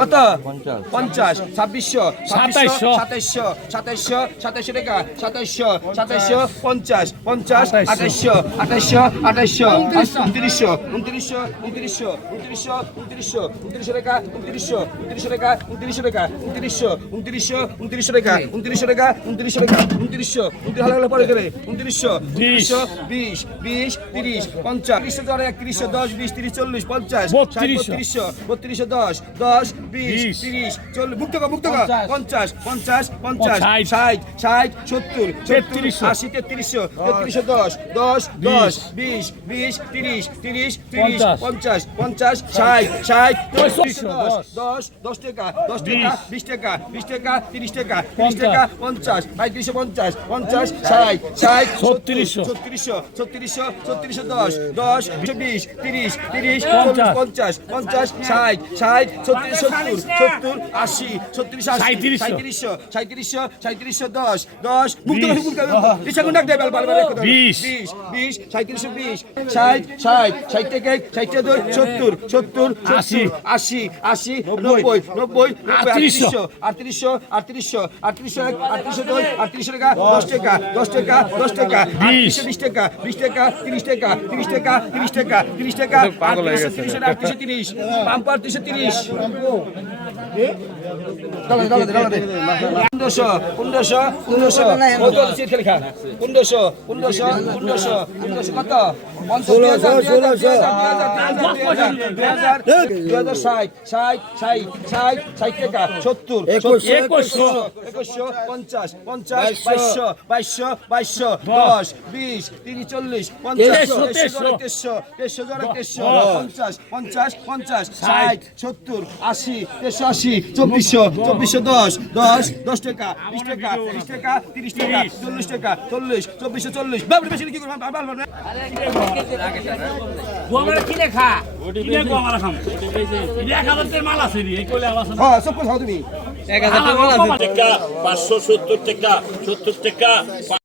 কত পঞ্চাশ ছাব্বিশশো সাতাইশশো। সাতাইশশো সাতাইশশো সাতাইশশো টাকা সাতাইশশো সাতাইশশো পঞ্চাশ পঞ্চাশ আঠাইশশো আঠাইশশো আঠাইশশো উনত্রিশশো উনত্রিশশো উনত্রিশশো উনত্রিশশো উনত্রিশশো উনত্রিশশো টাকা উনত্রিশশো উনত্রিশশো টাকা উনত্রিশশো টাকা উনত্রিশশো উনত্রিশশো উনত্রিশশো টাকা উনত্রিশশো টাকা উনত্রিশশো টাকা উনত্রিশশো উনত্রিশ হাজার পরে করে উনত্রিশশো উনত্রিশশো বিশ বিশ তিরিশ পঞ্চাশ তিরিশশো একত্রিশশো দশ বিশ তিরিশ চল্লিশ পঞ্চাশ। বত্রিশশো বত্রিশশো দশ দশ বিশ। তিরিশ চল্লিশ মুক্ত মুক্ত পঞ্চাশ পঞ্চাশ পঞ্চাশ ষাট। ষাট সত্তর তেত্রিশশো। আশি তেত্রিশশো তেত্রিশশো দশ দশ দশ বিশ বিশ তিরিশ তিরিশ তিরিশ পঞ্চাশ। পঞ্চাশ ষাট ষাট দশ দশ। দশ টাকা দশ। টাকা বিশ টাকা বিশ টাকা তিরিশ টাকা তিরিশ। টাকা পঞ্চাশ পঁয়ত্রিশশো পঞ্চাশ পঞ্চাশ ষাট ষাট ছত্রিশশো। ছত্রিশশো ছত্রিশশো ছত্রিশশো দশ দশ বিশ তিরিশ তিরিশ পঞ্চাশ। পঞ্চাশ ষাট ষাট ছত্রিশ সত্তর সত্তর আশি সাঁইত্রিশশো। সাঁত্রিশশো সাঁত্রিশশো সাঁত্রিশশো দশ দশ মুক্ত বিশ। মুক্ত ইচ্ছা কোন ডাক করে বিশ। বিশ বিশ সাঁত্রিশশো বিশ ষাট ষাট ষাট থেকে ষাট দুই সত্তর সত্তর আশি। আশি আশি নব্বই নব্বই আটত্রিশশো। আটত্রিশশো আটত্রিশশো আটত্রিশশো আটত্রিশশো দুই আটত্রিশশো টাকা দশ টাকা দশ টাকা দশ টাকা বিশ। বিশ টাকা বিশ টাকা তিরিশ টাকা তিরিশ টাকা তিরিশ টাকা তিরিশ টাকা আটত্রিশশো তিরিশ আটত্রিশশো তিরিশ পাম্পার তিরিশশো তিরিশ পনেরোশো পনেরোশো পনেরোশো কত সিট খেলে খা পনেরোশো পনেরোশো পনেরোশো পনেরোশো কত তিরিশ সত্তর আশি তেইশশো আশি চব্বিশশো চব্বিশশো দশ দশ দশ টাকা বিশ টাকা বিশ টাকা তিরিশ টাকা চল্লিশ টাকা চল্লিশ চব্বিশশো চল্লিশ কি করব কিনে গো হ্যাঁ পাঁচশো সত্তর টাকা সত্তর টাকা